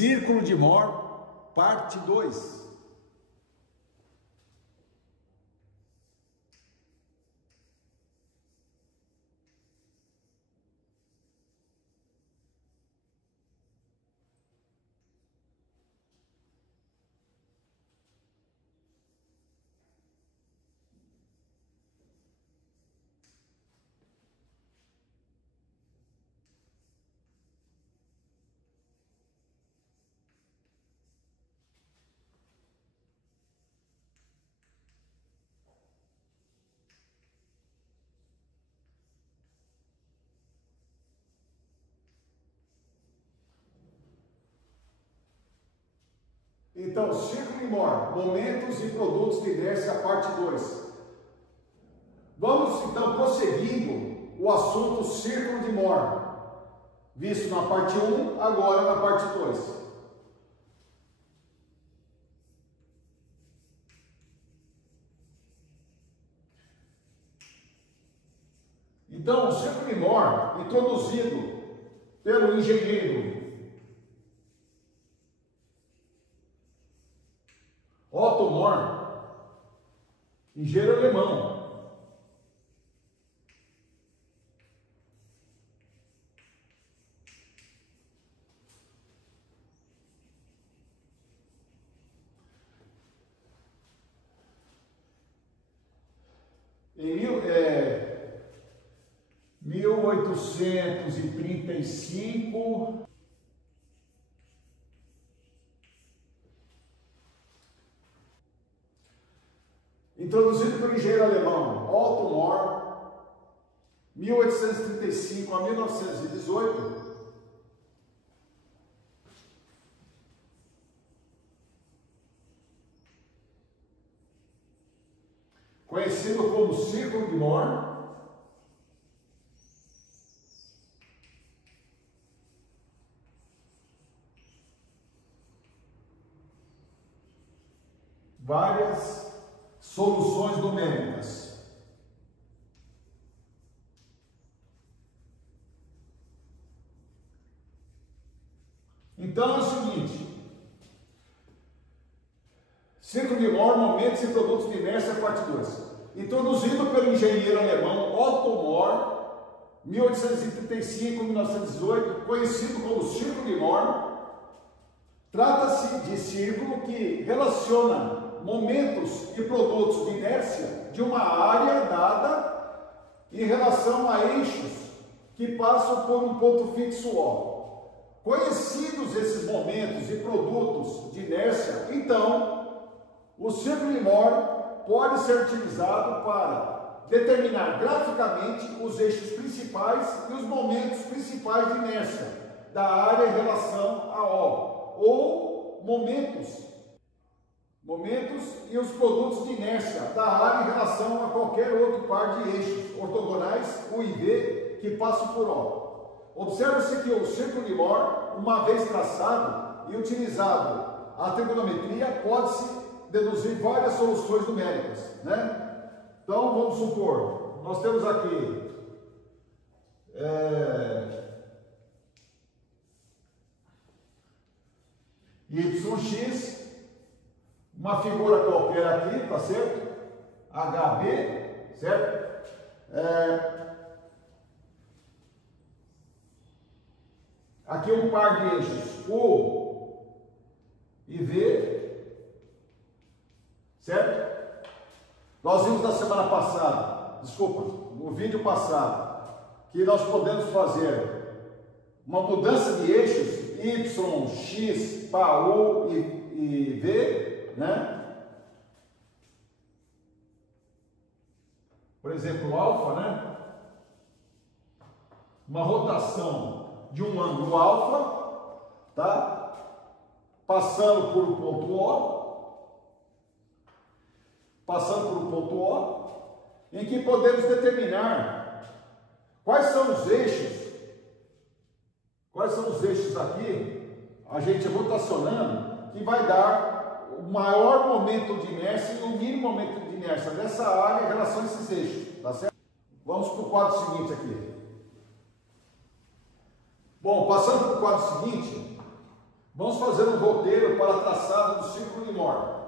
Círculo de Mohr, parte 2. Então, círculo de Mohr, momentos e produtos de inércia, parte 2. Vamos então prosseguindo o assunto círculo de Mohr, visto na parte 1, agora na parte 2. Então, o círculo de Mohr, introduzido pelo engenheiro Otto Mohr, engenheiro alemão. Em 1835, introduzido pelo engenheiro alemão Otto Mohr, 1835 a 1918, conhecido como círculo de Mohr. Várias soluções numéricas. Então é o seguinte: círculo de Mohr, momentos e produtos de inércia, parte 2. Introduzido pelo engenheiro alemão Otto Mohr, 1835 a 1918, conhecido como círculo de Mohr, trata-se de círculo que relaciona momentos e produtos de inércia de uma área dada em relação a eixos que passam por um ponto fixo O. Conhecidos esses momentos e produtos de inércia, então, o círculo de Mohr pode ser utilizado para determinar graficamente os eixos principais e os momentos principais de inércia da área em relação a O, ou momentos e os produtos de inércia da área em relação a qualquer outro par de eixos ortogonais, U e V, que passam por O. Observe-se que o círculo de Mohr, uma vez traçado e utilizado a trigonometria, pode-se deduzir várias soluções numéricas, né? Então, vamos supor, nós temos aqui YX, uma figura qualquer aqui, tá certo? HB, certo? Aqui um par de eixos U e V, certo? Nós vimos na semana passada, no vídeo passado, que nós podemos fazer uma mudança de eixos Y, X para U e V, né? Por exemplo, alfa, né? Uma rotação de um ângulo alfa, tá? Passando por um ponto O, em que podemos determinar quais são os eixos aqui, a gente rotacionando, que vai dar o maior momento de inércia e o mínimo momento de inércia dessa área em relação a esses eixos, tá certo? Vamos para o quadro seguinte aqui. Bom, passando para o quadro seguinte, Vamos fazer um roteiro para traçado do círculo de Moore.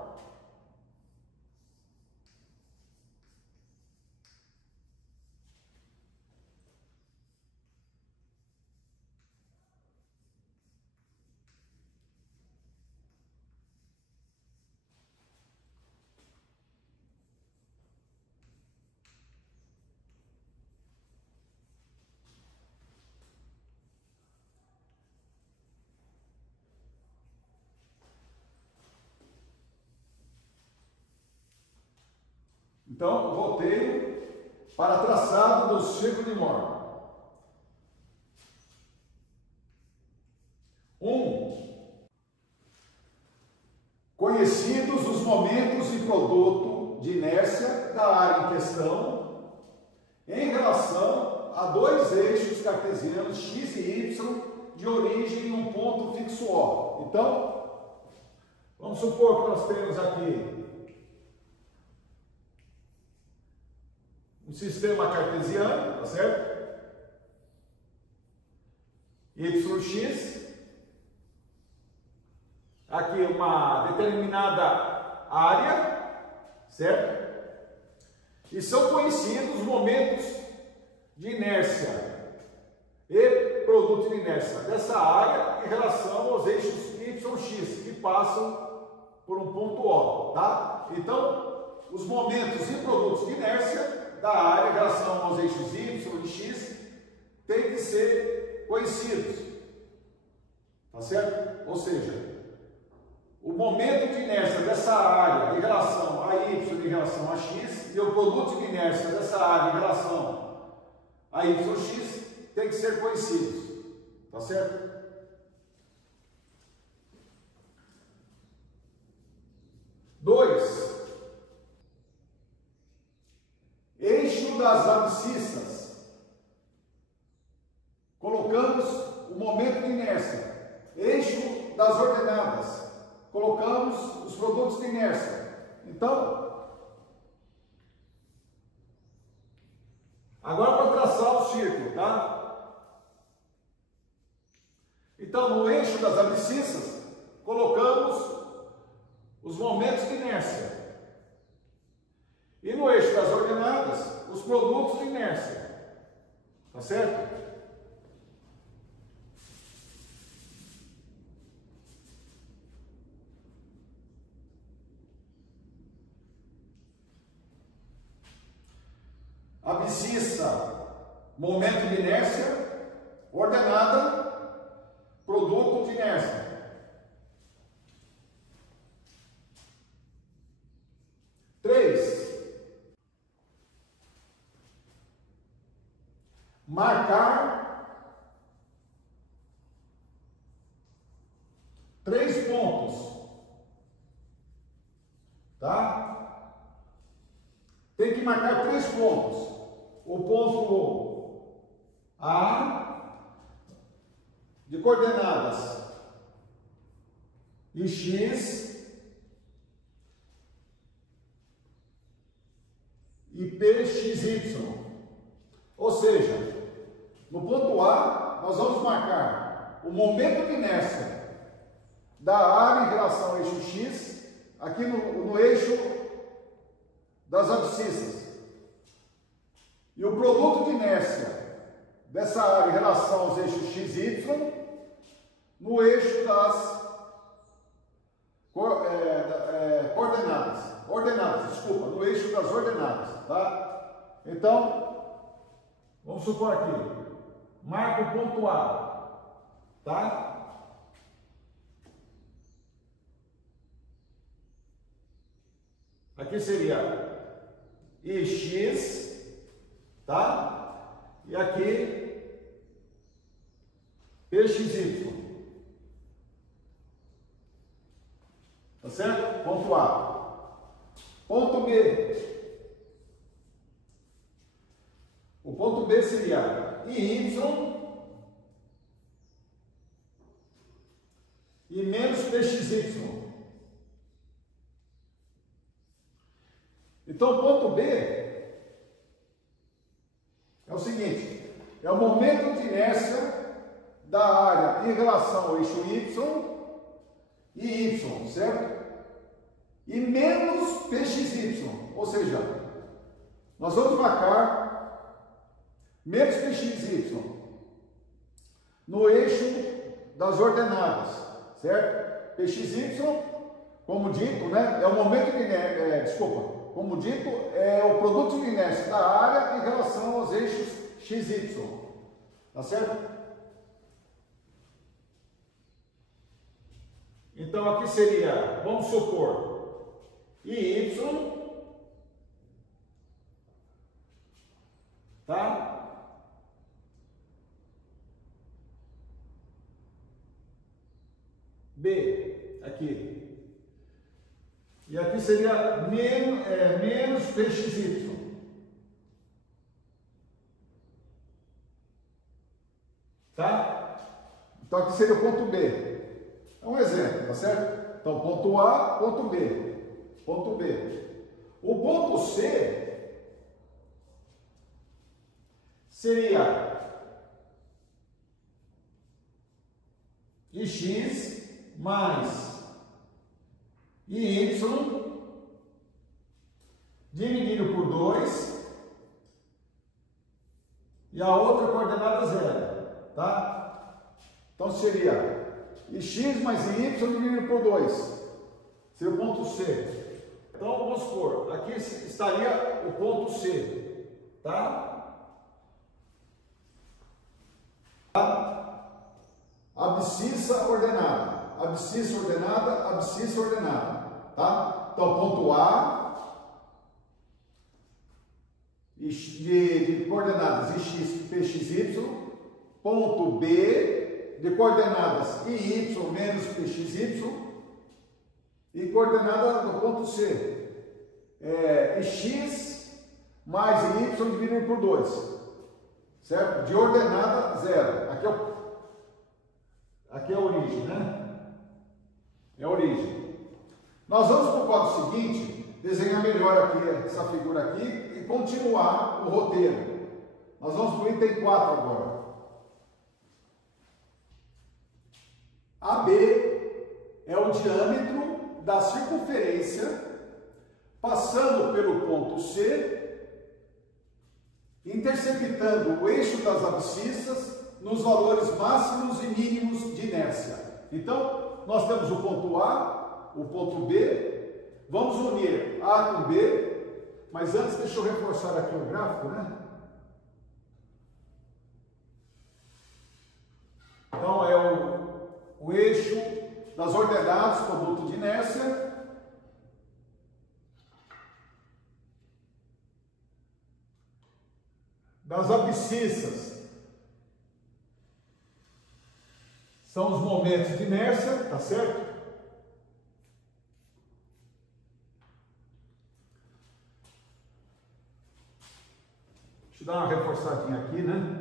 Então, roteiro para traçado do círculo de Moore. 1. Conhecidos os momentos e produto de inércia da área em questão em relação a dois eixos cartesianos x e y de origem em um ponto fixo O. Então, vamos supor que nós temos aqui um sistema cartesiano, tá certo? YX, aqui uma determinada área, certo? E são conhecidos os momentos de inércia e produto de inércia dessa área em relação aos eixos YX que passam por um ponto O, tá? Então, os momentos e produtos de inércia da área em relação aos eixos Y e X tem que ser conhecidos, tá certo? Ou seja, o momento de inércia dessa área em relação a Y em relação a X e o produto de inércia dessa área em relação a YX tem que ser conhecidos, tá certo? Eixo das abscissas. Colocamos o momento de inércia. Eixo das ordenadas. Colocamos os produtos de inércia. Então, agora para traçar o círculo, tá? Então, no eixo das abscissas, colocamos os momentos de inércia. E no eixo das ordenadas, os produtos de inércia. Tá certo? Abscissa, momento de inércia, ordenada, produto de inércia. Marcar 3 pontos, tá? Tem que marcar 3 pontos. O ponto A de coordenadas e X e PXY. Ou seja, no ponto A, nós vamos marcar o momento de inércia da área em relação ao eixo X, aqui no eixo das abscissas. E o produto de inércia dessa área em relação aos eixos X e Y, no eixo das no eixo das ordenadas, tá? Então, vamos supor aqui, marca o ponto A, tá? Aqui seria IX, tá? E aqui PXY. Tá certo? Ponto A. Ponto B. O ponto B seria IY e menos PXY. Então, o ponto B é o seguinte, é o momento de inércia da área em relação ao eixo Y e y, certo? E menos pxy, ou seja, nós vamos marcar menos pxy no eixo das ordenadas, certo? Pxy, como dito, né, é o momento de inércia, como dito, é o produto de inércia da área em relação aos eixos xy, tá certo? Então aqui seria, vamos supor, y, tá? B, aqui. E aqui seria menos pxy. Tá? Então aqui seria o ponto B. É um exemplo, tá certo? Então ponto A, ponto B. Ponto B. O ponto C seria ix mais y dividido por 2 e a outra coordenada zero, tá? Então seria x mais y dividido por 2, seria o ponto C. Então vamos supor, aqui estaria o ponto C, tá? Abscissa ordenada, abscissa ordenada, abscissa ordenada, tá? Então ponto A de coordenadas ix, pxy, ponto B de coordenadas y menos pxy e coordenada do ponto C x mais y dividido por 2, certo? De ordenada zero. Aqui é a origem, né? É a origem. Nós vamos para o quadro seguinte, desenhar melhor aqui essa figura aqui e continuar o roteiro. Nós vamos para o item 4 agora. AB é o diâmetro da circunferência passando pelo ponto C, interceptando o eixo das abscissas nos valores máximos e mínimos de inércia. Então, nós temos o ponto A, o ponto B, vamos unir A com B, mas antes deixa eu reforçar aqui o gráfico, né? Então, é o eixo das ordenadas, produto de inércia, das abscissas são os momentos de inércia, tá certo? Deixa eu dar uma reforçadinha aqui, né?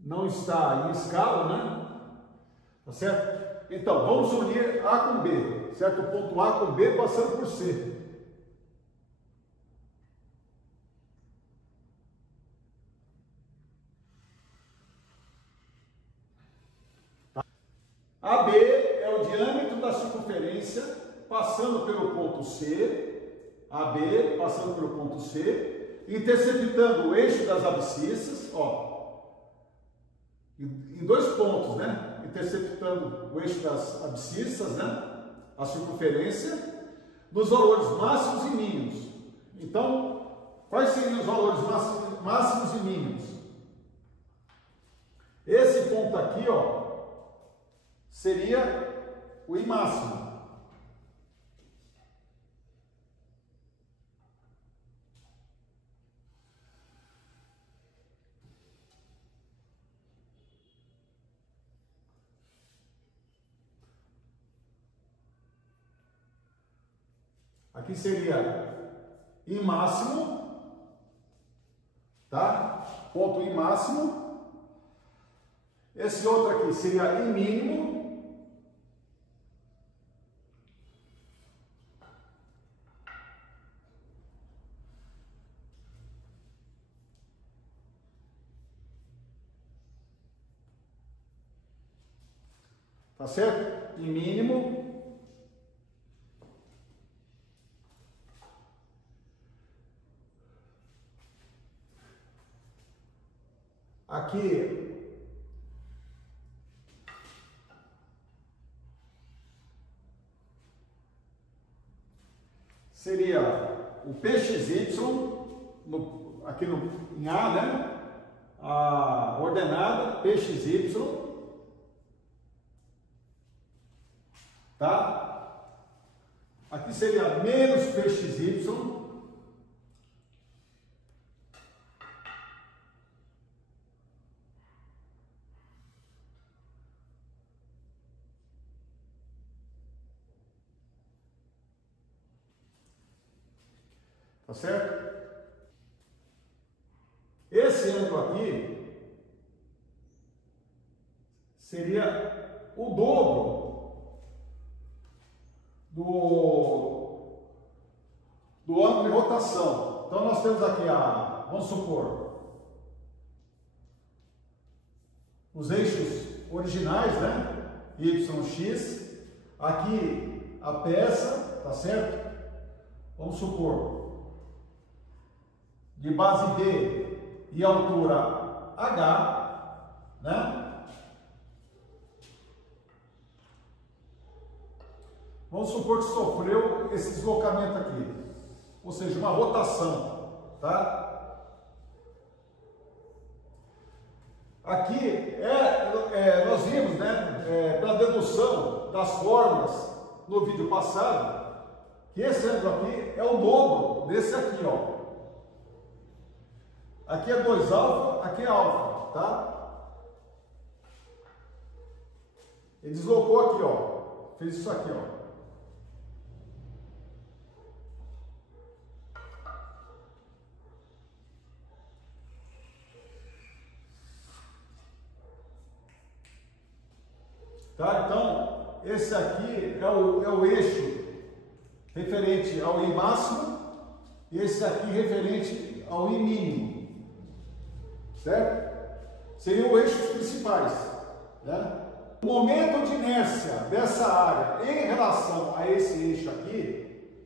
Não está em escala, né? Tá certo? Então, vamos unir A com B, certo? O ponto A com B passando por C. AB é o diâmetro da circunferência passando pelo ponto C, AB passando pelo ponto C, interceptando o eixo das abscissas, ó, em dois pontos, né? Interceptando o eixo das abscissas, né? A circunferência, nos valores máximos e mínimos. Então, quais seriam os valores máximos e mínimos? Esse ponto aqui, ó, seria o I máximo. Aqui seria I máximo, tá? Ponto I máximo. Esse outro aqui seria I mínimo. tá certo? Em mínimo. Aqui seria o PXY, aqui em A, né? A ordenada PXY, tá? Aqui seria menos PXY, tá certo? Esse ângulo aqui seria o dobro do ângulo de rotação. Então nós temos aqui vamos supor, os eixos originais, né? Y, X, aqui a peça, tá certo? Vamos supor, de base D e altura H, né? Vamos supor que sofreu esse deslocamento aqui, ou seja, uma rotação, tá? Aqui nós vimos, né, pela dedução das fórmulas no vídeo passado, que esse ângulo aqui é o dobro desse aqui, ó. Aqui é 2α, aqui é alfa, tá? Ele deslocou aqui, ó. Fez isso aqui, ó. Tá? Então, esse aqui é o eixo referente ao I máximo e esse aqui referente ao I mínimo. Certo? Seriam os eixos principais, né? O momento de inércia dessa área em relação a esse eixo aqui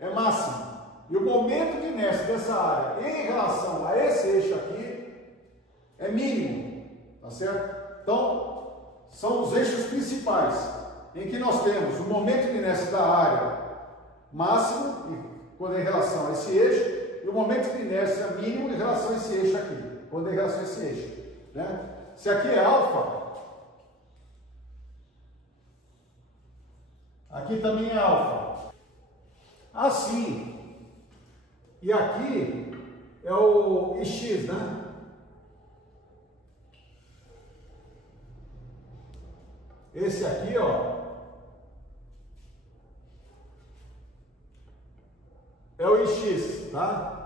é máximo. E o momento de inércia dessa área em relação a esse eixo aqui é mínimo, tá certo? Então, são os eixos principais, em que nós temos o momento de inércia da área máximo, quando é em relação a esse eixo, e o momento de inércia mínimo em relação a esse eixo aqui. Quando é em relação a esse eixo, né? Se aqui é alfa, aqui também é alfa. Assim, e aqui é o X, né? Esse aqui, ó, é o X, tá?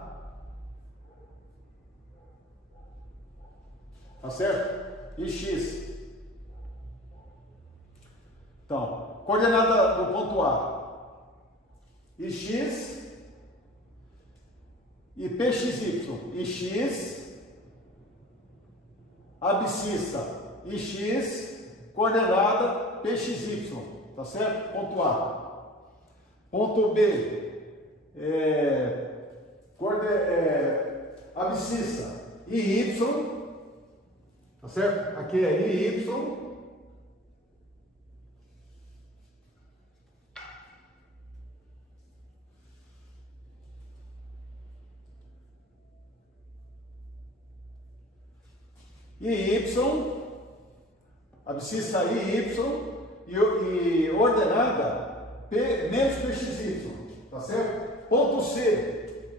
Tá certo? E X. Então, coordenada do ponto A. E X. E PXY. E X. Abscissa. E X. Coordenada PXY. Tá certo? Ponto A. Ponto B. Abscissa. E Y. Tá certo? Aqui é IY. IY, abscissa IY e ordenada P menos PXY. Tá certo? Ponto C.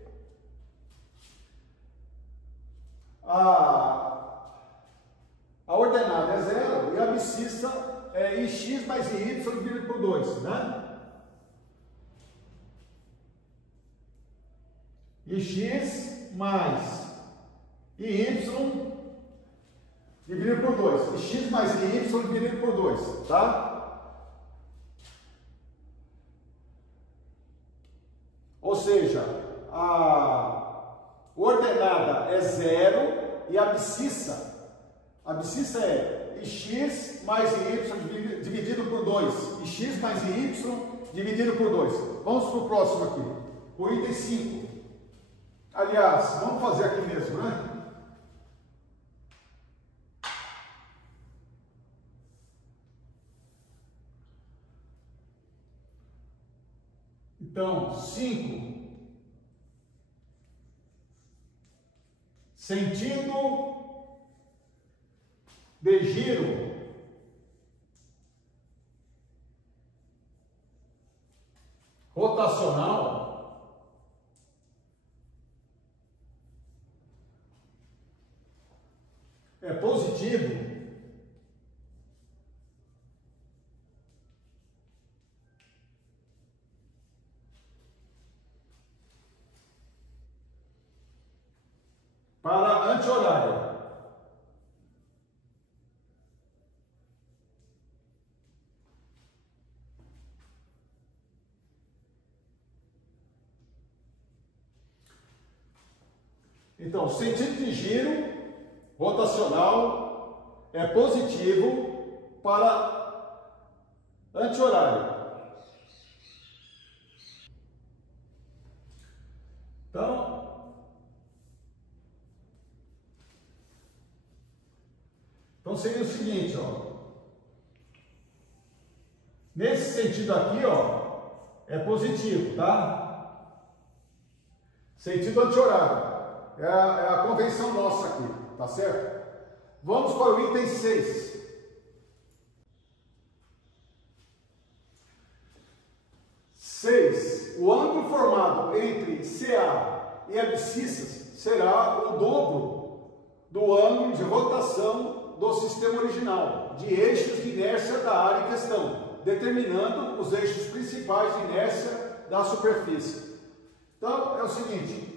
A ordenada é 0 e a abscissa é IX mais IY dividido por 2, né? IX mais IY dividido por 2. X mais Y dividido por 2, tá? Ou seja, a ordenada é 0 e a abscissa é X mais Y dividido por 2 e x mais y dividido por 2. Vamos para o próximo aqui, o item 5. Aliás, vamos fazer aqui mesmo, né? Então, 5. Sentido de giro rotacional é positivo para anti-horário. Então, sentido de giro rotacional é positivo para anti-horário. Então seria o seguinte, ó. Nesse sentido aqui, ó, é positivo, tá? Sentido anti-horário. É a convenção nossa aqui, tá certo? Vamos para o item 6. O ângulo formado entre CA e abscissas será o dobro do ângulo de rotação do sistema original, de eixos de inércia da área em questão, determinando os eixos principais de inércia da superfície. Então, é o seguinte.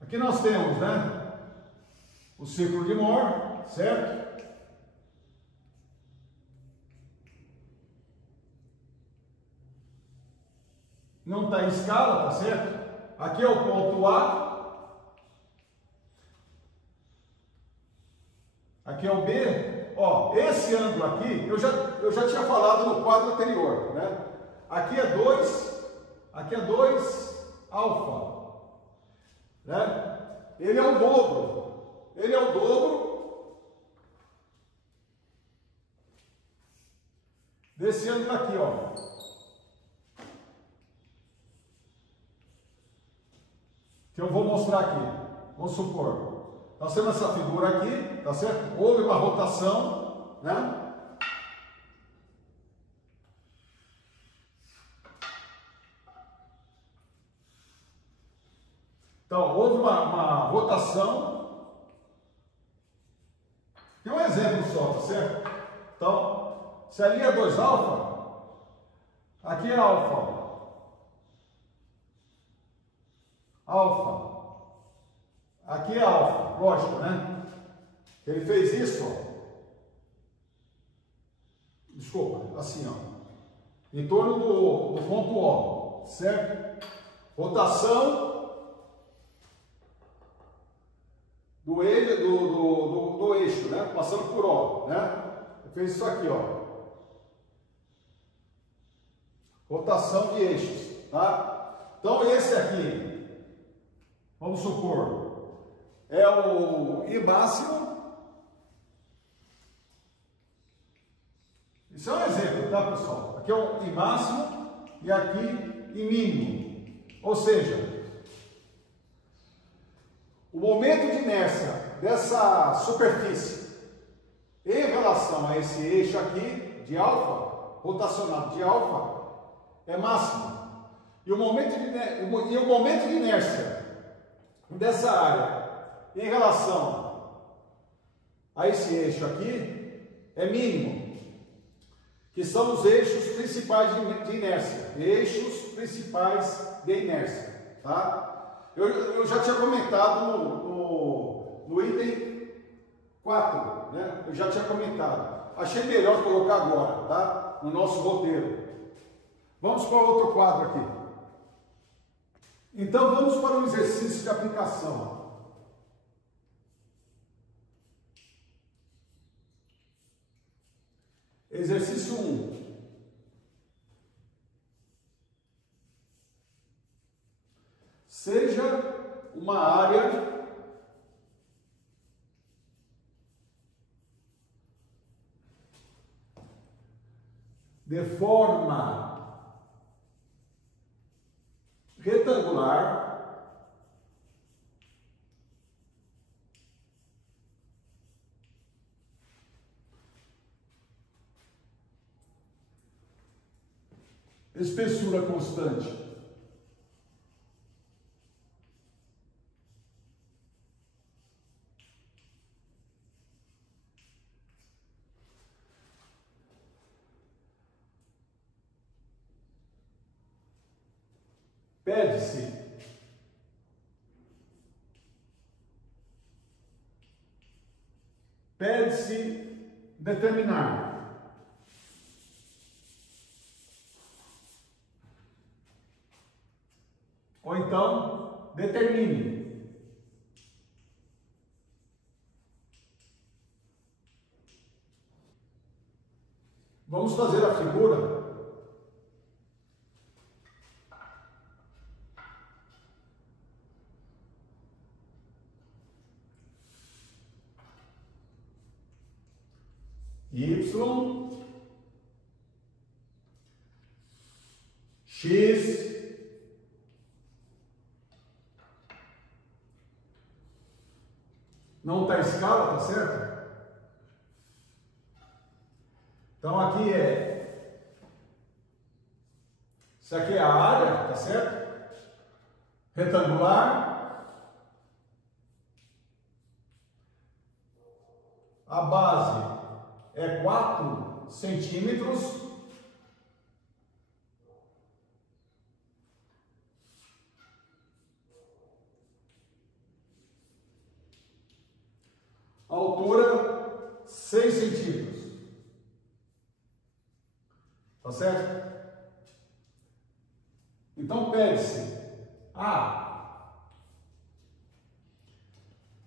Aqui nós temos, né, o círculo de Mohr, certo? Não está em escala, tá certo? Aqui é o ponto A. Aqui é o B. Ó, esse ângulo aqui, eu já tinha falado no quadro anterior, né? Aqui é 2 alfa, né? Ele é o dobro. Ele é o dobro desse ângulo aqui, ó. Que eu vou mostrar aqui. Vamos supor, nós temos essa figura aqui, tá certo? Houve uma rotação, né? Então, houve uma rotação. Tem um exemplo só, tá certo? Então, se ali é 2 alfa, aqui é alfa. Alfa. Aqui é alfa, lógico, né? Ele fez isso, ó. Desculpa, assim, ó. Em torno do ponto O, certo? Rotação do eixo, né? Passando por O, né? Ele fez isso aqui, ó. Rotação de eixos, tá? Então, esse aqui, vamos supor, é o I máximo. Isso é um exemplo, tá, pessoal? Aqui é o I máximo e aqui I mínimo. Ou seja, o momento de inércia dessa superfície em relação a esse eixo aqui de alfa, rotacionado de alfa, é máximo. E o momento de inércia dessa área em relação a esse eixo aqui é mínimo, que são os eixos principais de inércia, eixos principais de inércia, tá? Eu já tinha comentado no item 4, né? Eu já tinha comentado. Achei melhor colocar agora, tá? No nosso roteiro. Vamos para outro quadro aqui. Então, vamos para o exercício de aplicação. Exercício 1. Seja uma área de forma retangular espessura constante. Pede-se determinar ou então determine vamos fazer a figura Y, X, não está escala, tá certo? Então aqui isso aqui é a área, tá certo? Retangular. A base é 4 centímetros. A altura, 6 centímetros. Tá certo? Então, pede-se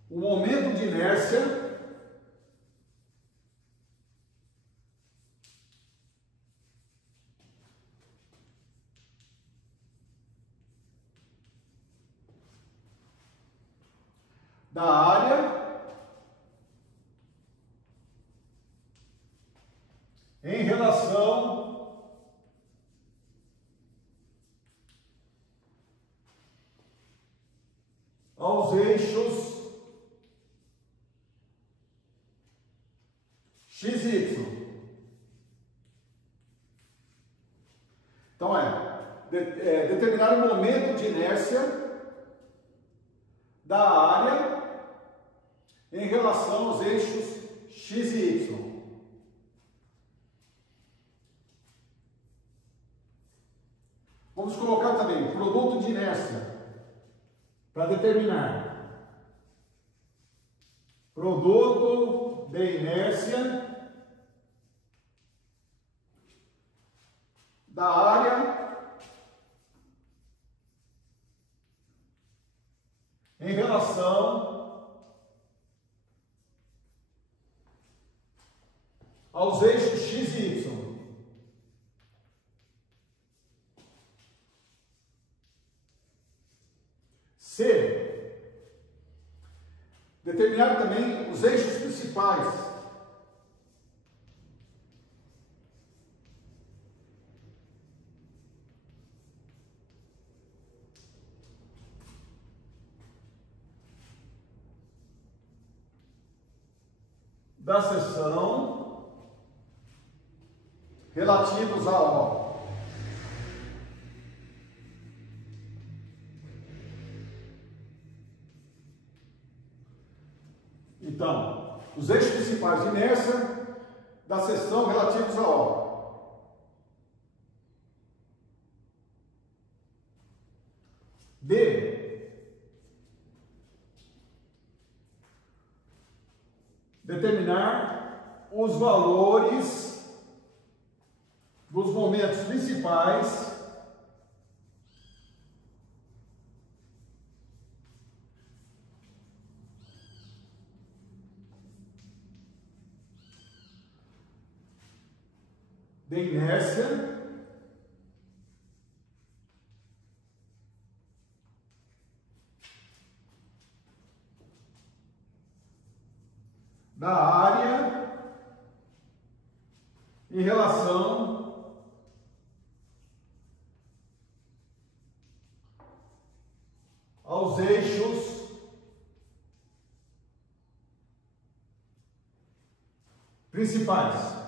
o momento de inércia da área em relação aos eixos x e y. Então determinar o momento de inércia da área em relação aos eixos x e y. Vamos colocar também produto de inércia para determinar produto de inércia da área em relação aos eixos x e y. C. Determinar também os eixos principais da seção relativos a O. Então, os eixos principais de inércia da seção relativos a O. D. Determinar os valores dos momentos principais de inércia da área em relação aos eixos principais.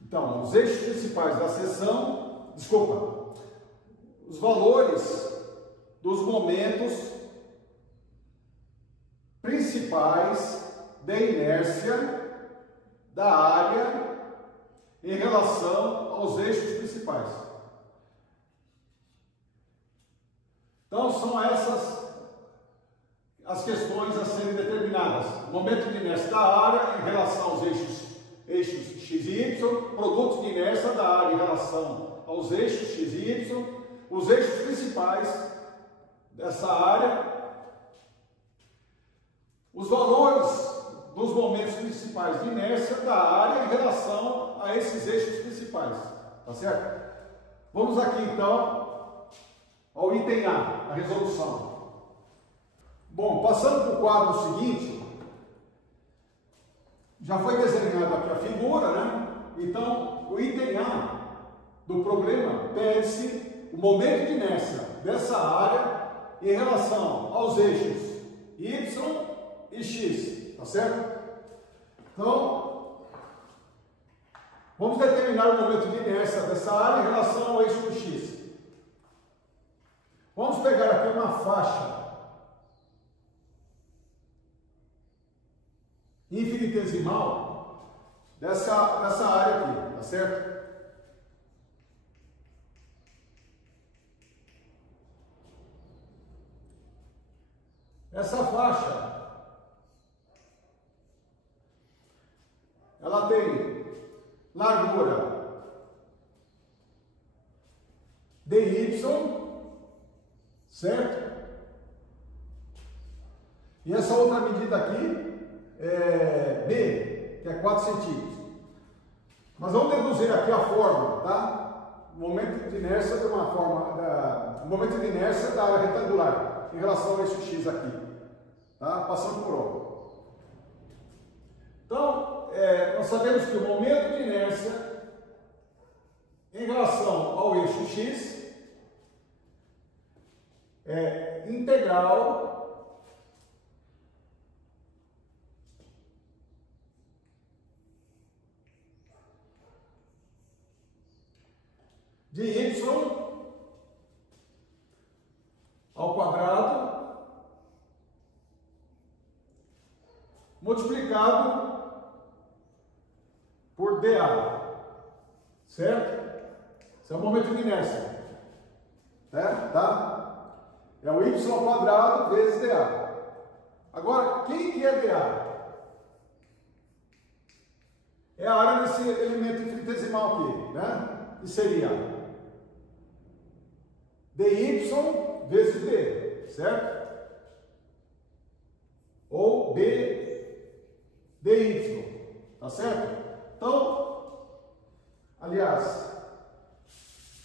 Então, os eixos principais da seção, os valores dos momentos principais de inércia da área em relação aos eixos principais. Então, são essas as questões a serem determinadas. O momento de inércia da área em relação aos eixos x e y, produtos de inércia da área em relação aos eixos x e y, os eixos principais dessa área, os valores dos momentos principais de inércia da área em relação a esses eixos principais, tá certo? Vamos aqui então ao item A, a resolução. Bom, passando para o quadro seguinte, já foi desenhada aqui a figura, né? Então, o item A do problema pede-se o momento de inércia dessa área em relação aos eixos Y e X, tá certo? Então, vamos determinar o momento de inércia dessa área em relação ao eixo X. Vamos pegar aqui uma faixa infinitesimal dessa área aqui, tá certo? Essa faixa, ela tem largura dy, certo? E essa outra medida aqui é B, que é 4 centímetros. Nós vamos deduzir aqui a forma, tá? O momento de inércia tem uma forma, o momento de inércia da área retangular em relação ao eixo X aqui, tá? Passando por O. Então, nós sabemos que o momento de inércia em relação ao eixo X é integral de y ao quadrado multiplicado por dA, certo? Esse é o momento de inércia, né? Tá? É o y ao quadrado vezes dA. Agora, quem que é dA? É a área desse elemento infinitesimal aqui, né? Que seria dy vezes d, certo? Ou b dy, tá certo? Então, aliás,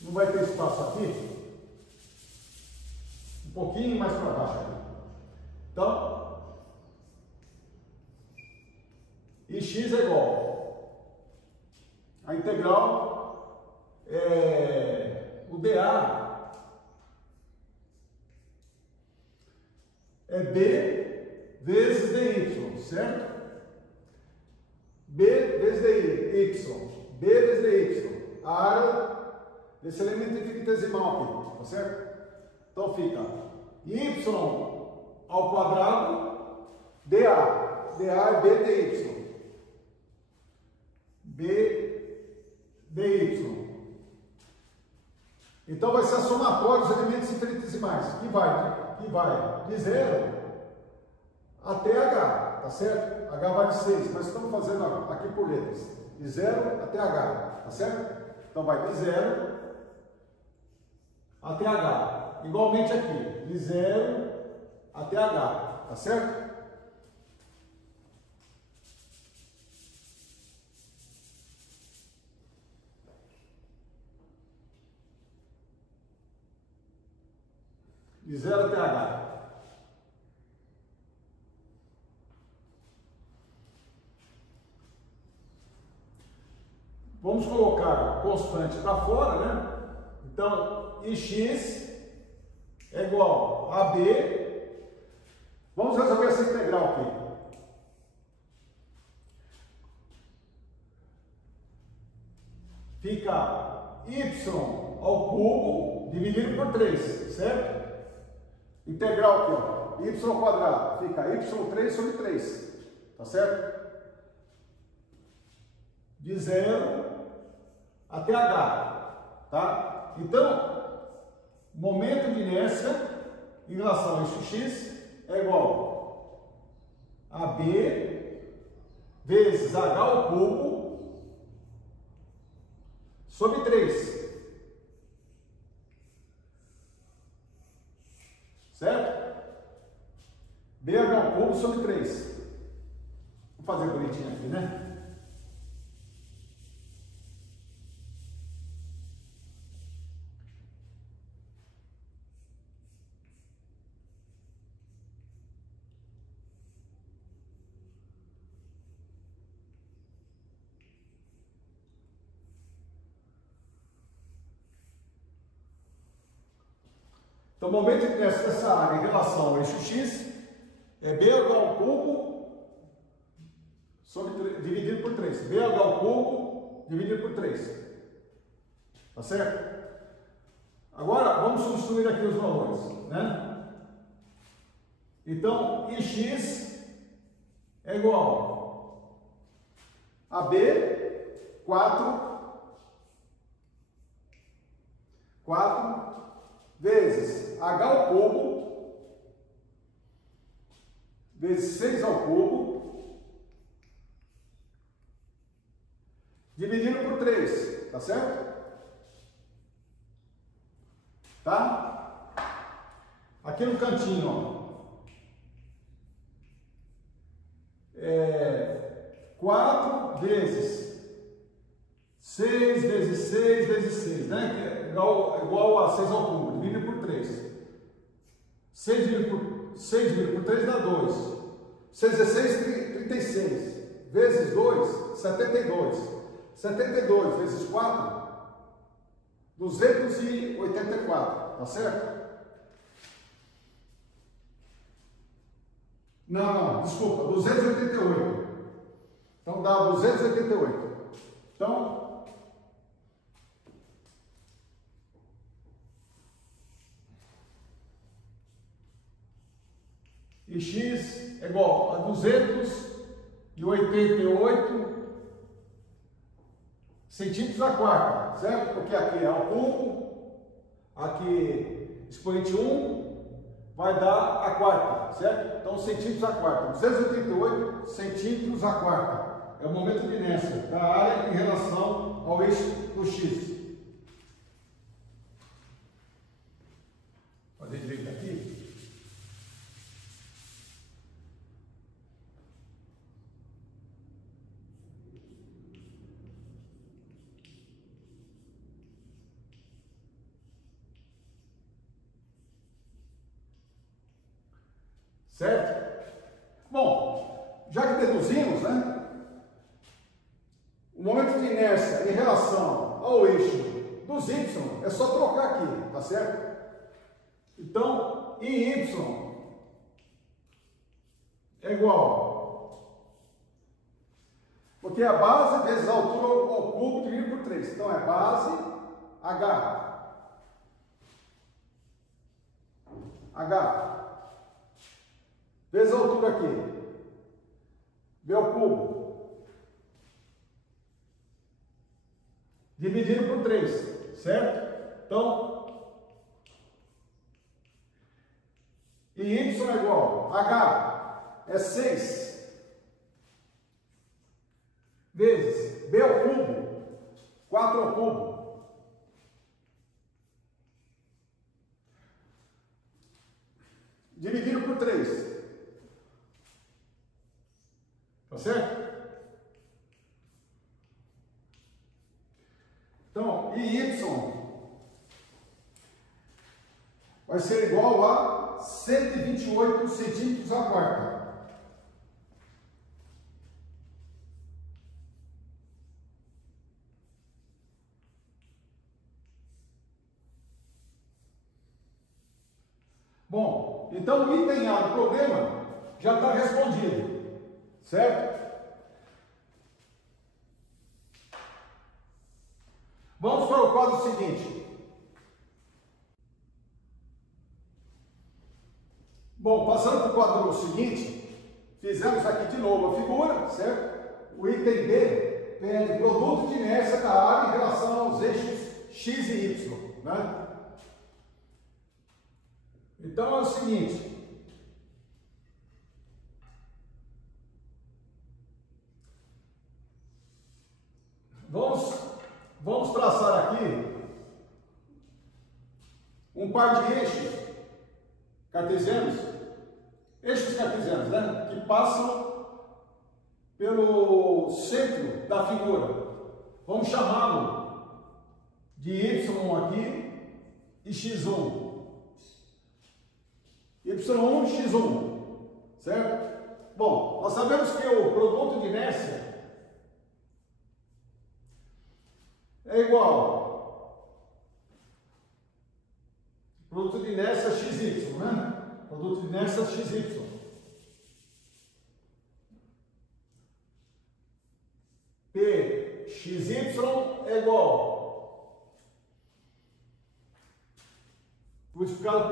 não vai ter espaço aqui, um pouquinho mais para baixo aqui. Então, e x é igual a integral o dA é b vezes dy, certo? B vezes dy, b vezes dy, a área desse elemento infinitesimal aqui, tá certo? Então fica y ao quadrado dA, dA é b dy, b dy. Então vai ser a somatória dos elementos infinitesimais, que vai de 0 até H, tá certo? H vale 6, mas estamos fazendo aqui por letras, de 0 até H, tá certo? Então vai de 0 até H, igualmente aqui, de 0 até H, tá certo? de 0 até H. Vamos colocar constante para fora, né? Então, ix é igual a b. Vamos resolver essa integral aqui. Fica y ao cubo dividido por 3, certo? Integral aqui, ó. Y ao quadrado fica y3 sobre 3, tá certo? De 0 até H, tá? Então, momento de inércia em relação a eixo x é igual a b vezes h ao cubo sobre 3, certo? bh ao cubo sobre 3. Vou fazer bonitinho aqui, né? Então, o momento de inércia dessa área em relação ao eixo x é bh ao cubo dividido por 3. bh ao cubo dividido por 3. Tá certo? Agora, vamos substituir aqui os valores, né? Então, ix é igual a b, 4 vezes h ao cubo vezes 6 ao cubo dividido por 3, tá certo? Tá? Aqui no cantinho, ó, 4 vezes 6 vezes 6 vezes 6, né? Que é igual a 6 ao cubo, dividido por 3. 6 dividido por 3 dá 2. 6 vezes 6, 36. Vezes 2, 72. 72 vezes 4, 284. Tá certo? Não, desculpa, 288. Então dá 288. Então, e x é igual a 288 centímetros a quarta, certo? Porque aqui é ao cubo, aqui expoente 1 vai dar a quarta, certo? Então, centímetros a quarta, 288 centímetros a quarta. É o momento de inércia da área em relação ao eixo do x. Fazer direito aqui. Certo? Bom, já que deduzimos, né? O momento de inércia em relação ao eixo dos y é só trocar aqui, tá certo? Então, y é igual, porque a base vezes a altura ao cubo dividido por 3. Então, é base h vezes a altura aqui, b ao cubo, dividido por 3, certo? Então, e y é igual, h é 6 vezes b ao cubo, 4 ao cubo, dividido por 3. Tá certo? Então, y vai ser igual a 128 centímetros a quarta. Bom, então o item A do problema já está respondido, certo? Vamos para o quadro seguinte. Bom, passando para o quadro seguinte, fizemos aqui de novo a figura, certo? O item B pede produto de inércia da área em relação aos eixos X e Y, né? Então é o seguinte, vamos traçar aqui um par de eixos cartesianos, né, que passam pelo centro da figura. Vamos chamá-lo de Y1 aqui e X1. Y1 e X1, certo? Bom, nós sabemos que o produto de inércia é igual produto de inércia XY, né? Produto de inércia XY. PXY é igual, multiplicado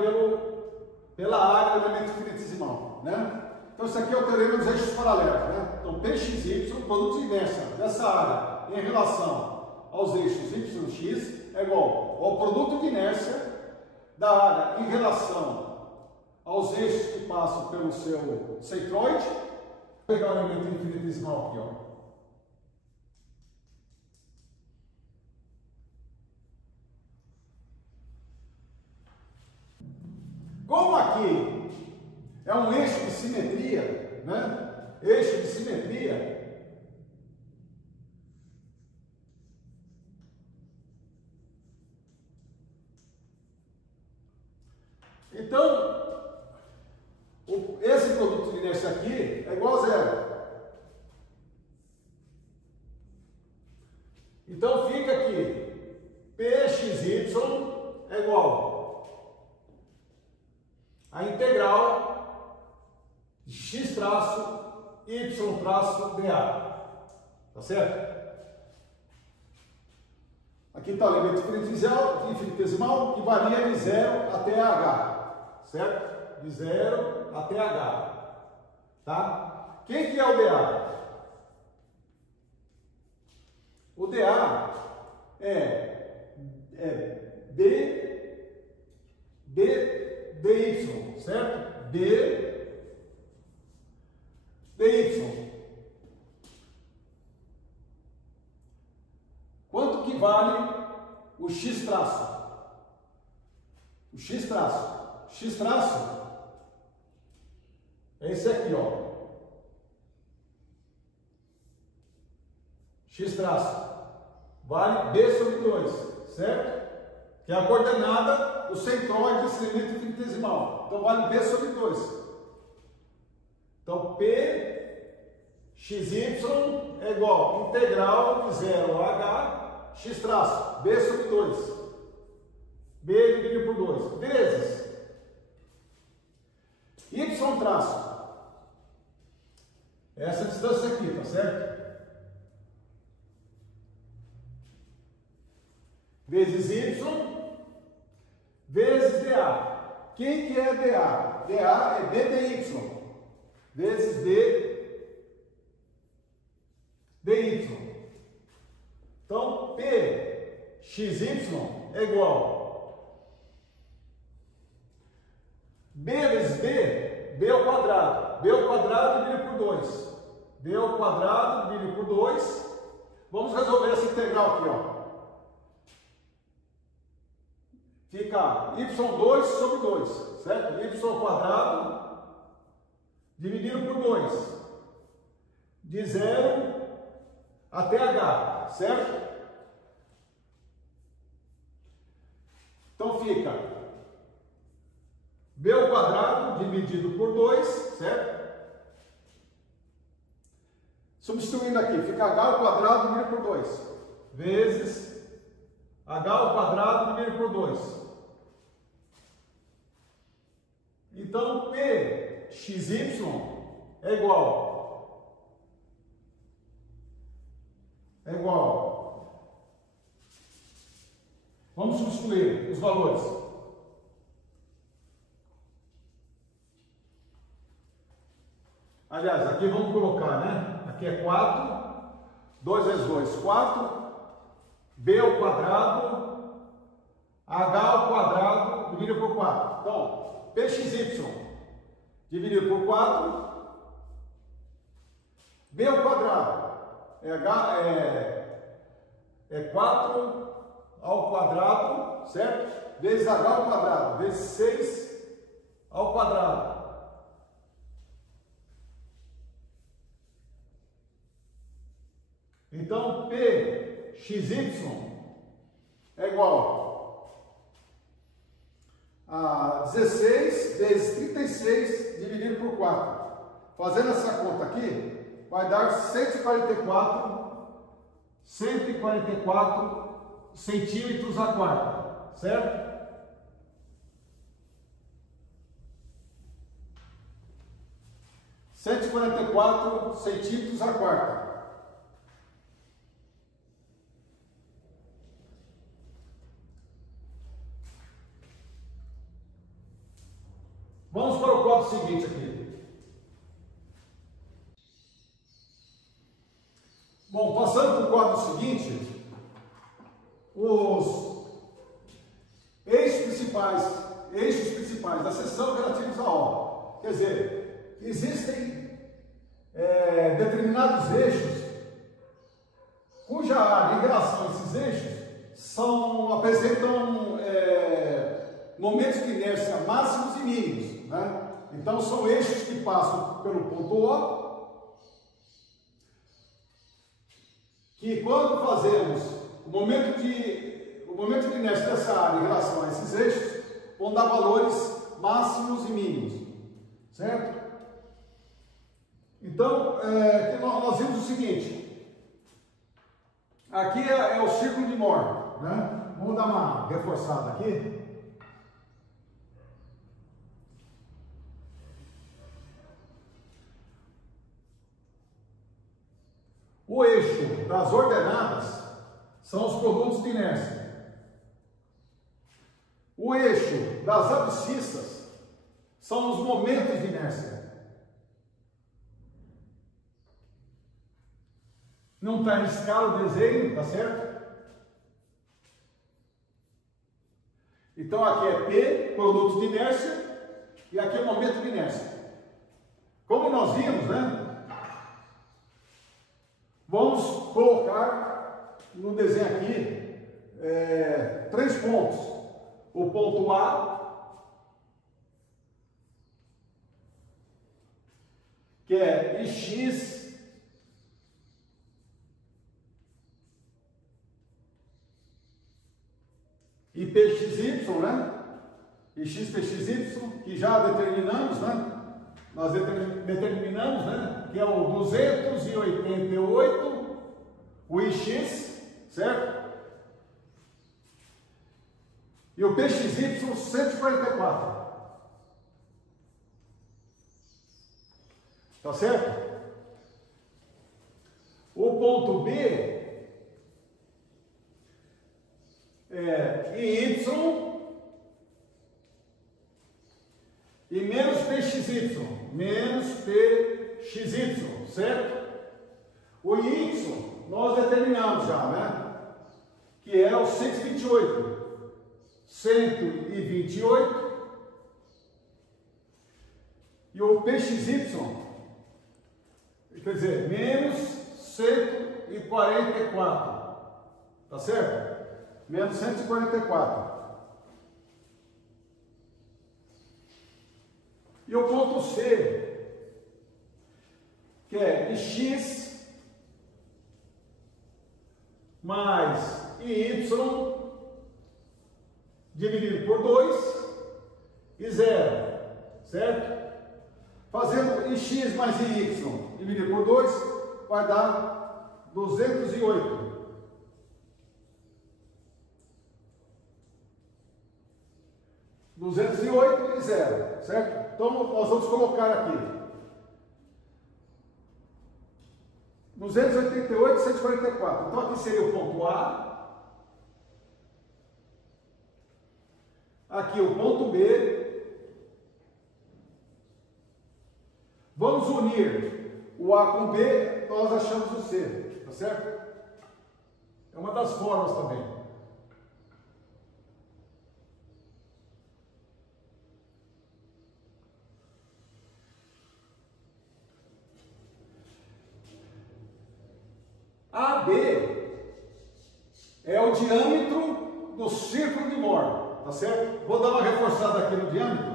pela área do elemento infinitesimal, né? Então isso aqui é o teorema dos eixos paralelos, né? Então PXY, produto de inércia dessa área em relação aos eixos Y e X é igual ao produto de inércia da área em relação aos eixos que passam pelo seu centroide. Vou pegar o elemento infinitesimal aqui, ó. Como aqui é um eixo de simetria, né? Eixo de simetria, então esse produto de inércia aqui é igual a zero. Então fica aqui PXY é igual a integral de x traço y traço dA, tá certo? Aqui está o elemento infinitesimal que varia de 0 até h, certo? De 0 até h, tá? Quem que é o dA? O dA é dy, certo? dy. Quanto que vale o x traço? O x traço. X traço é esse aqui, ó. X traço vale b sobre 2, certo? Que é a coordenada do centroide desse elemento infinitesimal. Então vale b sobre 2. Então PXY é igual a integral de 0 a h, x traço, b sobre 2. B dividido por 2, vezes y traço. Essa distância aqui, tá certo? Vezes y, vezes dA. Quem que é dA? dA é ddy, vezes dy. Então, PXY é igual B vezes B ao quadrado. B ao quadrado dividido por 2. B ao quadrado dividido por 2. Vamos resolver essa integral aqui, ó. Fica y2 sobre 2, certo? Y ao quadrado dividido por 2. De 0 até h, certo? Então fica B ao quadrado dividido por 2, certo? Substituindo aqui, fica H ao quadrado dividido por 2, vezes H ao quadrado dividido por 2. Então, PXY é igual. Vamos substituir os valores. Aliás, aqui vamos colocar, né? Aqui é 4, 2 vezes 2, 4, B ao quadrado, H ao quadrado, dividido por 4. Então, PXY dividido por 4, B ao quadrado é 4 ao quadrado, certo? Vezes H ao quadrado, vezes 6 ao quadrado. Então, PXY é igual a 16 vezes 36 dividido por 4. Fazendo essa conta aqui, vai dar 144 centímetros a quarta, certo? Cento e 44 centímetros a quarta. Vamos para o quadro seguinte aqui. Bom, passando para o quadro seguinte, os eixos principais da seção relativos à obra. Quer dizer, existem determinados eixos cuja área em relação a esses eixos apresentam momentos de inércia máximos e mínimos, né? Então são eixos que passam pelo ponto O, que quando fazemos o momento de inércia dessa área em relação a esses eixos, vão dar valores máximos e mínimos, certo? Então, nós vimos o seguinte, aqui é o círculo de Moore, né? Vamos dar uma reforçada aqui. O eixo das ordenadas são os produtos de inércia. O eixo das abscissas são os momentos de inércia. Não está em escala o desenho, tá certo? Então aqui é P, produtos de inércia, e aqui é o momento de inércia. Como nós vimos, né? Vamos colocar no desenho aqui 3 pontos. O ponto A, que é IX, e PXY, né? IX, PXY, que já determinamos, né? Nós determinamos, né? Que é o 288, o IX, certo? E o PXY 144. Tá certo? O ponto B é IY e menos PXY, certo? O Y nós determinamos já, né? Que é o 128. 128. E o PXY, quer dizer, menos 144. Tá certo? Menos 144. E o ponto C, que é X mais Y dividido por 2 e 0. certo? Fazendo em x mais em y dividido por 2, vai dar 208. 208 e 0, certo? Então, nós vamos colocar aqui 288 e 144. Então, aqui seria o ponto A, aqui o ponto B. Vamos unir o A com B, nós achamos o C, tá certo? É uma das formas também. AB é o diâmetro do círculo de Mohr, tá certo? Vou dar uma reforçada aqui no diâmetro.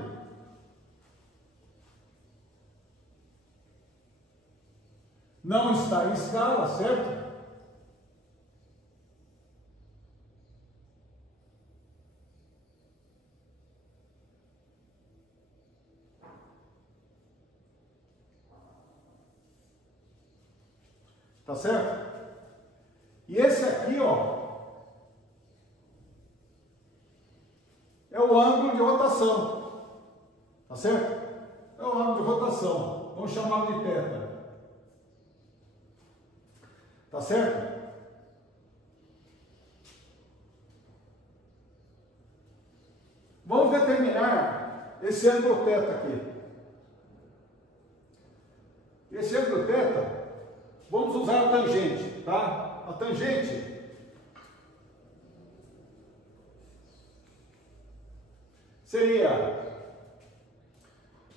Não está em escala, certo? Tá certo? E esse aqui, ó, é o ângulo de rotação, tá certo? É o ângulo de rotação, vamos chamá-lo de θ. Tá certo? Vamos determinar esse ângulo θ aqui. Esse ângulo θ, vamos usar a tangente, tá? A tangente seria,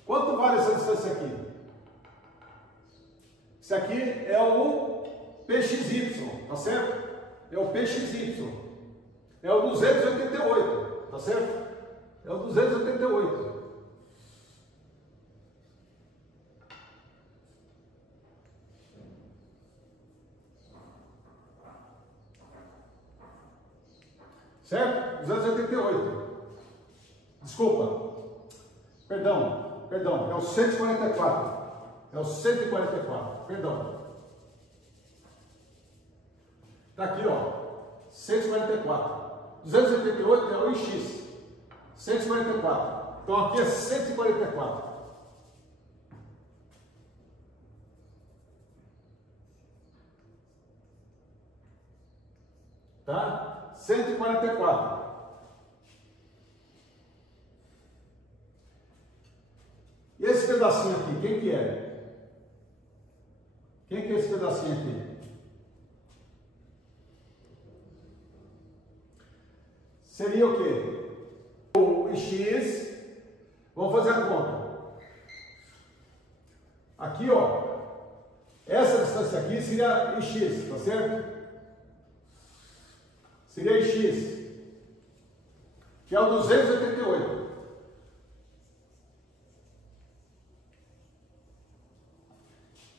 quanto vale essa distância aqui? Isso aqui é o PXY, tá certo? É o PXY, é o 288, tá certo? É o 288. Certo? 288. Desculpa. Perdão, é o 144. É o 144. Perdão. Tá aqui, ó. 144. 288 é o x. 144. Então aqui é 144. Tá? 144. E esse pedacinho aqui, quem que é? Quem que é esse pedacinho aqui? Seria o quê? O x. Vamos fazer a conta. Aqui, ó. Essa distância aqui seria x, tá certo? Seria x, que é o 288.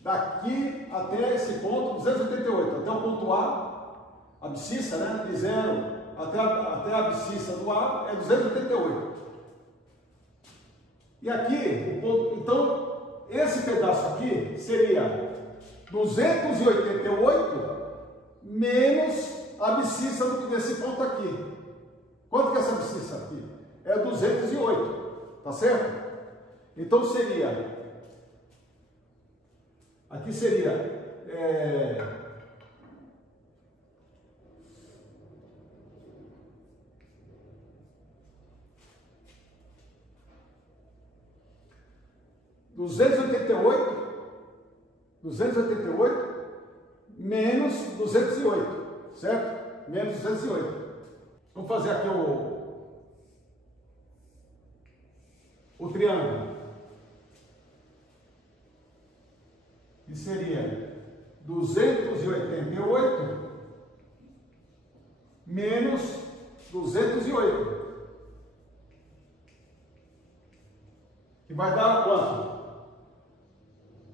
Daqui até esse ponto, 288, até o ponto A, a abscissa, né, de 0 até a abscissa do A é 288. E aqui, o ponto, então, esse pedaço aqui seria 288 menos a abscissa desse ponto aqui. Quanto que é essa abscissa aqui? É 208, tá certo? Então seria, aqui seria, ...288 menos 208, certo? Menos 208. Vamos fazer aqui o triângulo. Que seria 288 menos 208. Que vai dar quanto?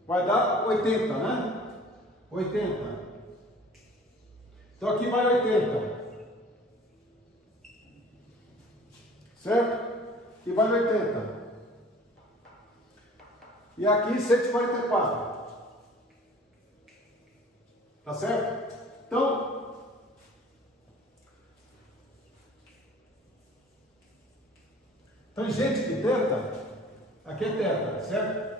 Vai dar 80, né? 80. Então aqui vai 80. Certo? Aqui vai 80. E aqui 144. Tá certo? Então, tangente de θ, aqui é θ, certo?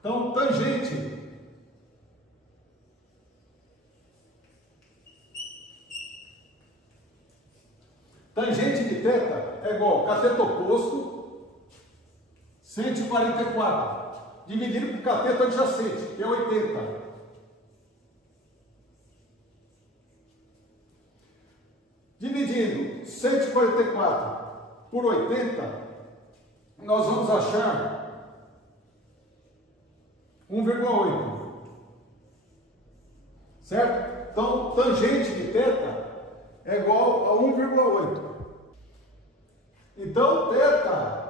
Então, tangente de θ é igual a cateto oposto, 144, dividido por cateto adjacente, que é 80. Dividindo 144 por 80, nós vamos achar 1,8. Certo? Então, tangente de θ é igual a 1,8. Então, θ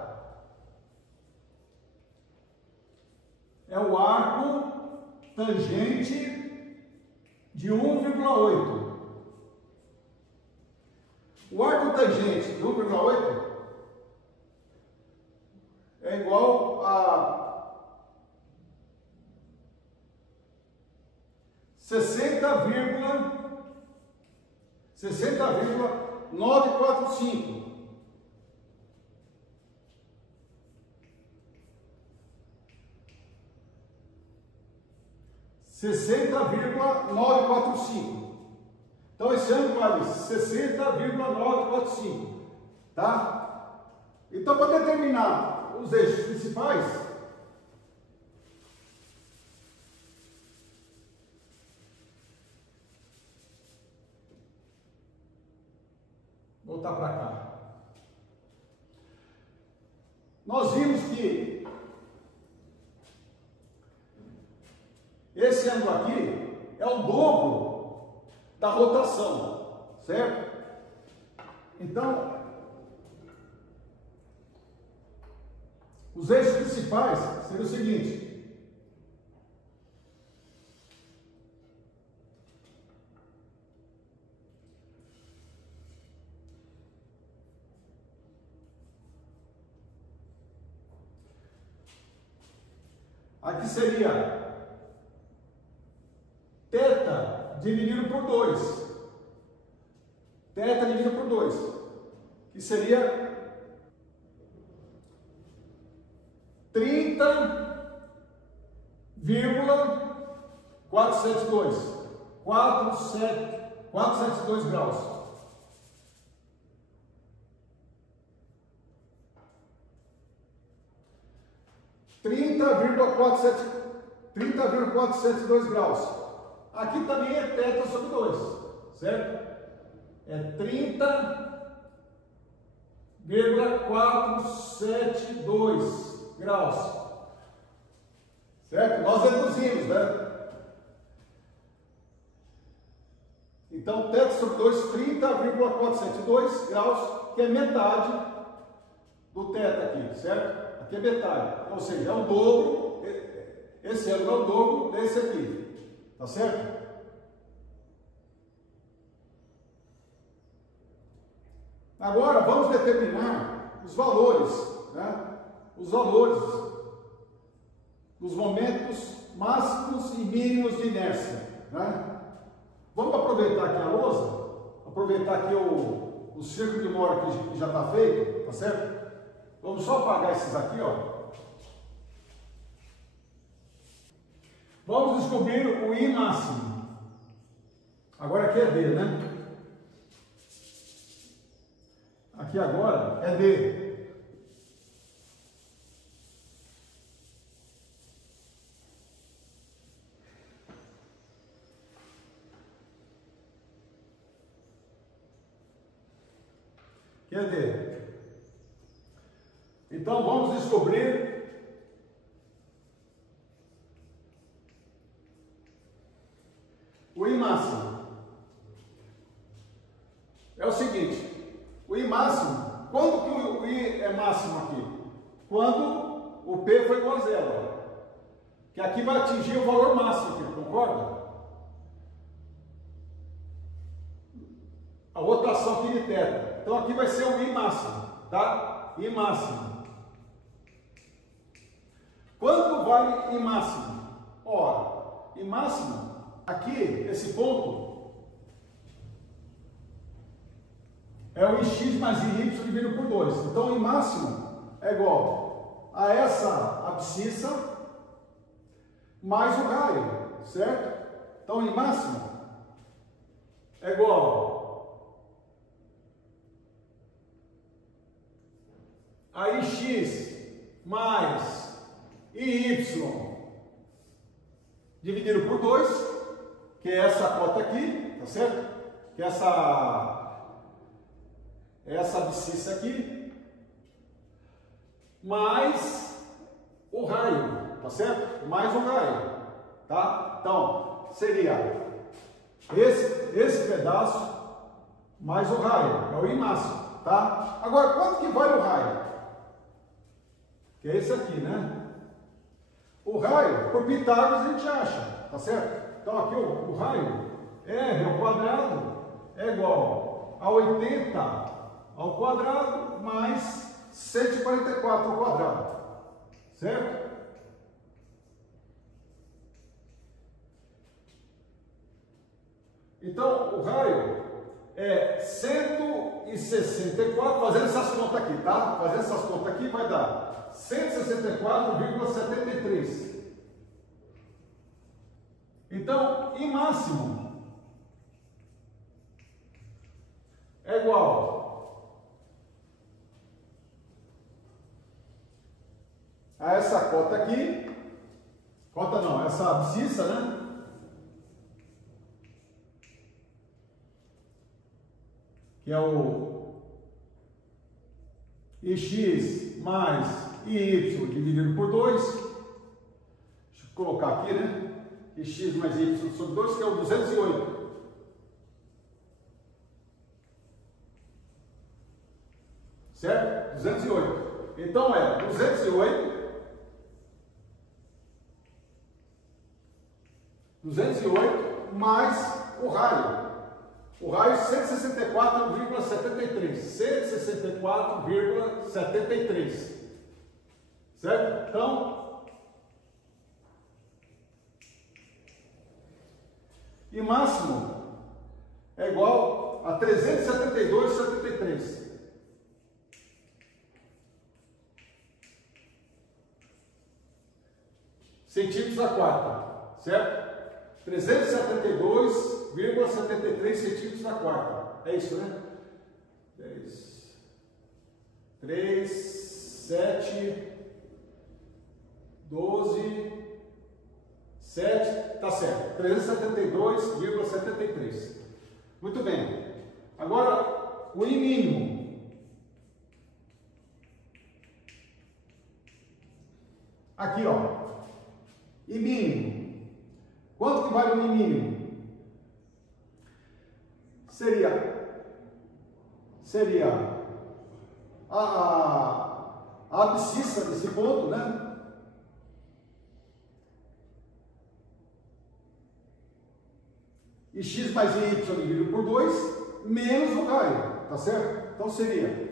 é o arco tangente de 1,8. O arco tangente de 1,8 é igual a 60,945. 60,945. Então esse ângulo vale 60,945, tá? Então, para determinar os eixos principais, voltar para cá. Nós vimos que esse ângulo aqui é o dobro da rotação, certo? Então, os eixos principais seriam o seguinte: aqui seria θ dividido por 2. Θ dividido por 2. Que seria 30,472. 472 graus. ,472 graus. Aqui também é θ sobre 2, certo? É 30,472 graus. Certo? Nós reduzimos, né? Então, θ sobre 2, 30,472 graus, que é metade do θ aqui, certo? Aqui é metade. Ou seja, é o dobro, esse ângulo é o dobro desse aqui. Tá certo? Agora vamos determinar os valores, né? Os valores dos momentos máximos e mínimos de inércia, né? Vamos aproveitar aqui a lousa, aproveitar aqui o círculo de mora que já está feito, tá certo? Vamos só apagar esses aqui, ó. Vamos descobrir o I máximo. Agora aqui é D, né? Aqui agora é D. Aqui é D. Então vamos descobrir o I máximo. É o seguinte, o I máximo, quando que o I é máximo aqui? Quando o P for igual a zero. Que aqui vai atingir o valor máximo aqui, concorda? A rotação aqui de θ. Então aqui vai ser o I máximo, tá? I máximo. vale em máximo? Ora, em máximo, aqui, esse ponto, é o x mais y dividido por 2. Então, em máximo, é igual a essa abscissa mais o raio, certo? Então, em máximo, é igual a ix mais y dividido por 2, que é essa cota aqui, tá certo? Que é essa abscissa aqui, mais o raio, tá certo? Mais o raio, tá? Então, seria esse pedaço mais o raio, é o I máximo, tá? Agora, quanto que vale o raio? Que é esse aqui, né? O raio, por Pitágoras, a gente acha, tá certo? Então, aqui o raio, R ao quadrado é igual a 80 ao quadrado mais 144 ao quadrado, certo? Então, o raio é 164, fazendo essas contas aqui, tá? Fazendo essas contas aqui vai dar 164,73. Então, em máximo, é igual a essa cota aqui, cota não, essa abscissa, né? Que é o ix mais y dividido por 2. Deixa eu colocar aqui, né? X mais y sobre 2, que é o 208. Certo? 208. Então é 208 mais o raio. O raio 164,73. 164,73. Certo? Então, e máximo é igual a 372,73. Centímetros a quarta, certo? 372,73 centímetros a quarta. É isso, né? 10, 3, 7, 12, 7, tá certo. 372,73. Muito bem. Agora, o I mínimo. Aqui, ó. I mínimo. Quanto que vale o I mínimo? Seria a abscissa desse ponto, né? E x mais y dividido por 2, menos o raio, tá certo? Então seria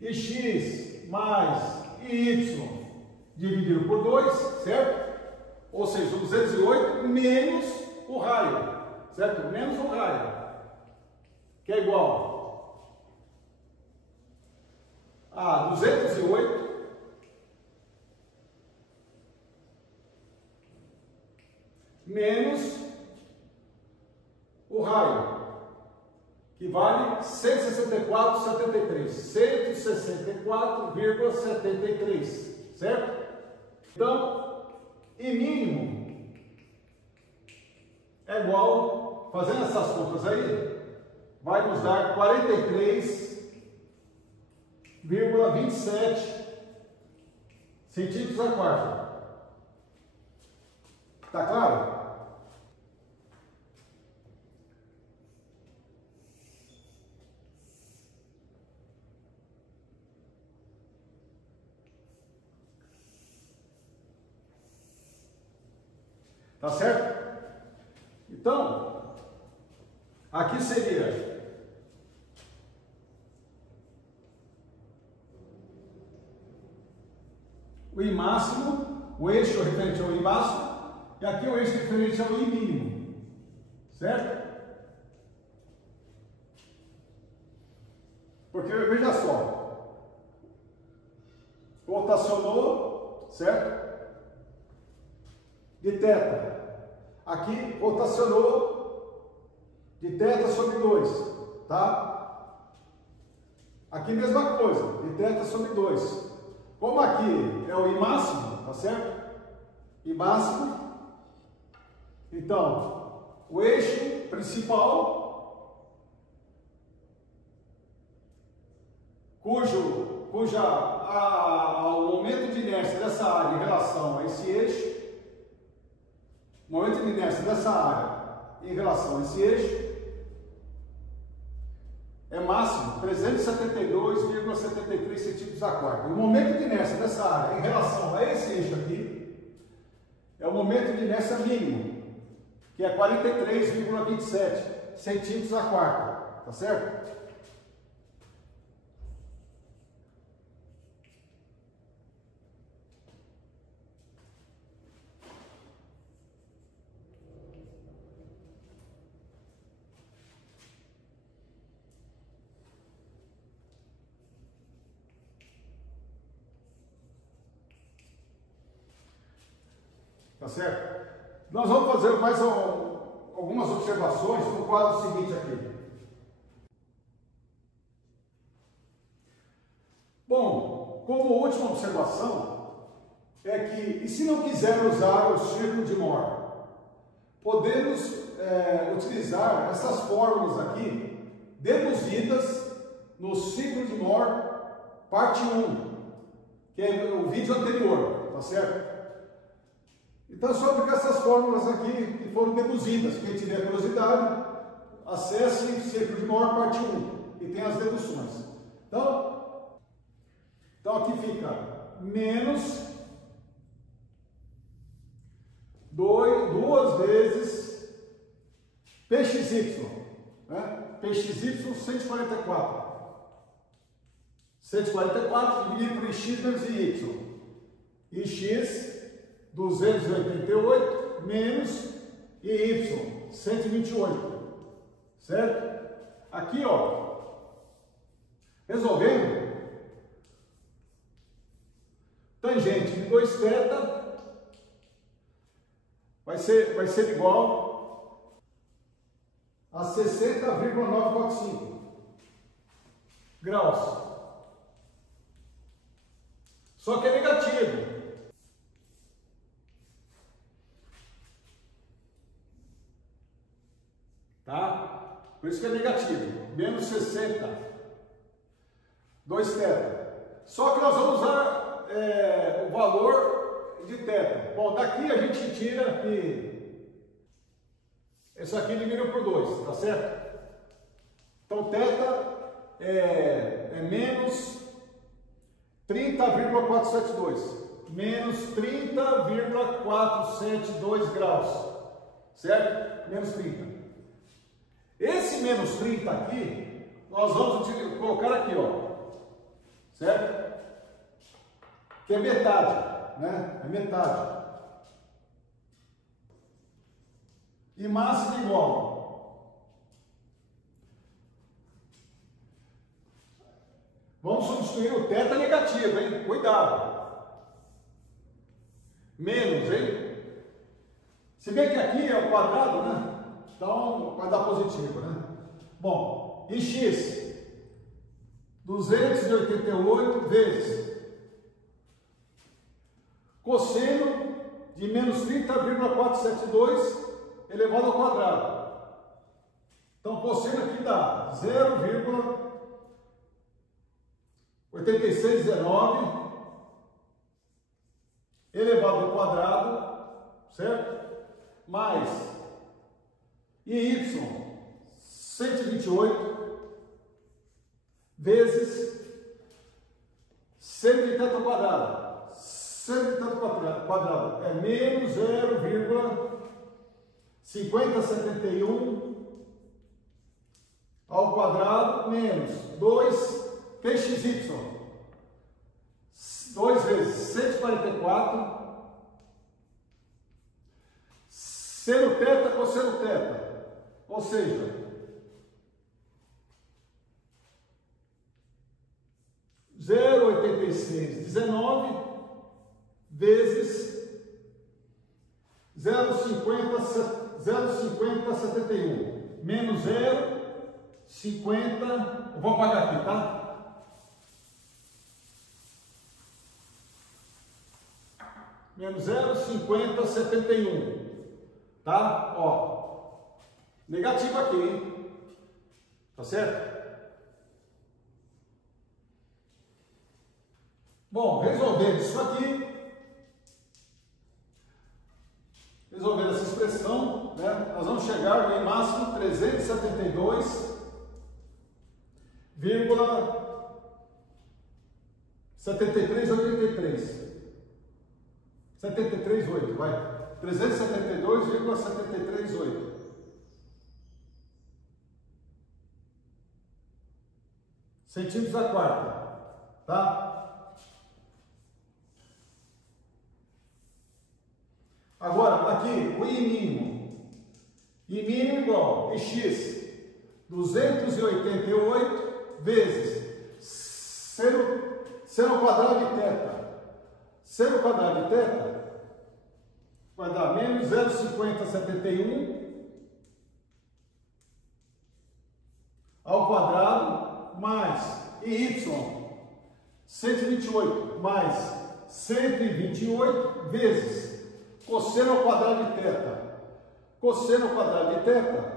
x mais y dividido por 2, certo? Ou seja, 208 menos o raio, certo? Menos o raio, que é igual a 208 menos o raio, que vale 164,73. 164,73, certo? Então, I mínimo é igual, fazendo essas contas aí, vai nos dar 43,27 centímetros a quarta. Tá claro? Tá certo? Então, aqui seria o I máximo, o eixo referente ao I máximo, e aqui o eixo referente ao I mínimo, certo? Porque, veja só, rotacionou, certo? De θ. Aqui, rotacionou de θ sobre 2, tá? Aqui, mesma coisa, de θ sobre 2. Como aqui é o I máximo, tá certo? I máximo. Então, o eixo principal, cujo o momento de inércia dessa área em relação a esse eixo, o momento de inércia dessa área em relação a esse eixo, é máximo 372,73 centímetros a quarto. O momento de inércia dessa área em relação a esse eixo aqui é o momento de inércia mínimo, que é 43,27 centímetros a quarto, tá certo? Tá certo? Nós vamos fazer mais algumas observações no quadro seguinte aqui. Bom, como última observação, é que, e se não quiser usar o círculo de Mohr, podemos utilizar essas fórmulas aqui, deduzidas no ciclo de Mohr, parte 1, que é o vídeo anterior, tá certo? Então, é só aplicar essas fórmulas aqui que foram deduzidas. Quem tiver curiosidade, acesse o círculo de Mohr, parte 1, e tem as deduções. Então aqui fica menos 2 vezes PXY, né? PXY 144. 144 dividido por X menos Y. E X 288 menos Y 128, certo? Aqui, ó, resolvendo, tangente de 2θ vai ser igual a 60,945 graus. Só que é negativo. Tá? Por isso que é negativo. Menos 60. 2θ. Só que nós vamos usar o valor de θ. Bom, daqui a gente tira que isso aqui dividido por 2, tá certo? Então, θ é menos 30,472. Menos 30,472 graus. Certo? Menos 30. Esse menos 30 aqui, nós vamos colocar aqui, ó, certo? Que é metade, né? É metade. E máximo igual. Vamos substituir o θ negativo, hein? Cuidado. Menos, hein? Se bem que aqui é o quadrado, né? Então, vai dar positivo, né? Bom, e X? 288 vezes cosseno de menos 30,472 elevado ao quadrado. Então, cosseno aqui dá 0,8619 elevado ao quadrado, certo? Mais y 128 vezes 100 ao quadrado. 100 ao quadrado é menos 0,5071 ao quadrado menos 2 pxy. 2 vezes 144, seno θ, cosseno θ, ou seja, 0,8619 vezes 0,5071 menos 0,50, eu vou apagar aqui, tá? Menos 0,5071, tá? Ó, negativo aqui, hein? Tá certo? Bom, resolvendo isso aqui, resolvendo essa expressão, né, nós vamos chegar no máximo 372,7383. 73,8, vai. 372,738. Centímetros a quarta, tá? Agora, aqui, o I mínimo. I mínimo igual a x 288 vezes seno quadrado de θ. Seno quadrado de θ vai dar menos 0,5071 ao quadrado mais y 128 mais 128 vezes cosseno ao quadrado de θ. Cosseno ao quadrado de θ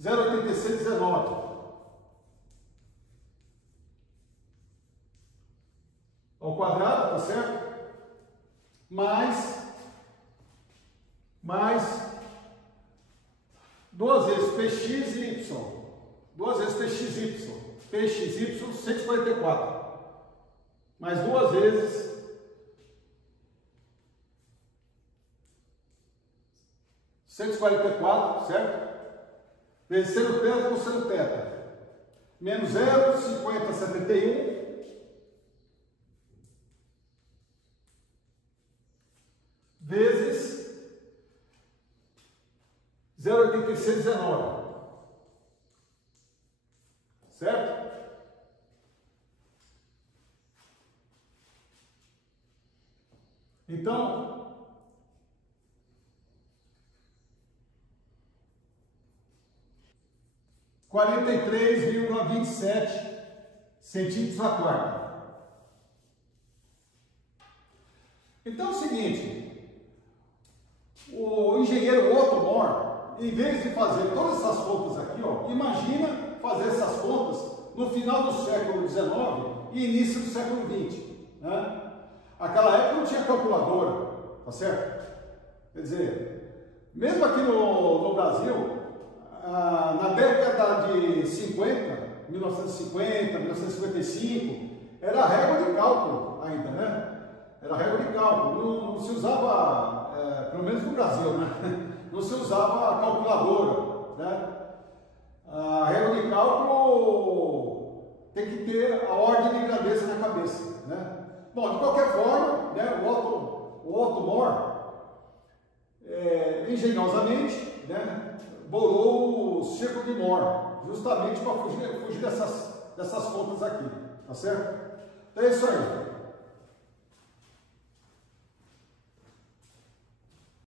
0,8619 ao quadrado, tá certo? Mais duas vezes px e y. Duas vezes pxy. Pxy 144. Mais duas vezes 144, certo? Vezes seno θ com seno θ. Menos 0,5071 vezes 0,8619. Certo? Então, — 43,27 centímetros a quarta. Então é o seguinte, o engenheiro Otto Mohr, em vez de fazer todas essas contas aqui, ó, imagina fazer essas contas no final do século XIX e início do século XX, né? Aquela época não tinha calculadora, tá certo? Quer dizer, mesmo aqui no Brasil, na década de 50, 1950, 1955, era régua de cálculo ainda, né? Era régua de cálculo, não se usava, pelo menos no Brasil, né? Não se usava calculadora, né? A régua de cálculo tem que ter a ordem de grandeza na cabeça, né? Bom, de qualquer forma, né, o Otto Mohr, engenhosamente, né, bolou o círculo de Mohr, justamente para fugir dessas contas aqui, tá certo? Então é isso aí.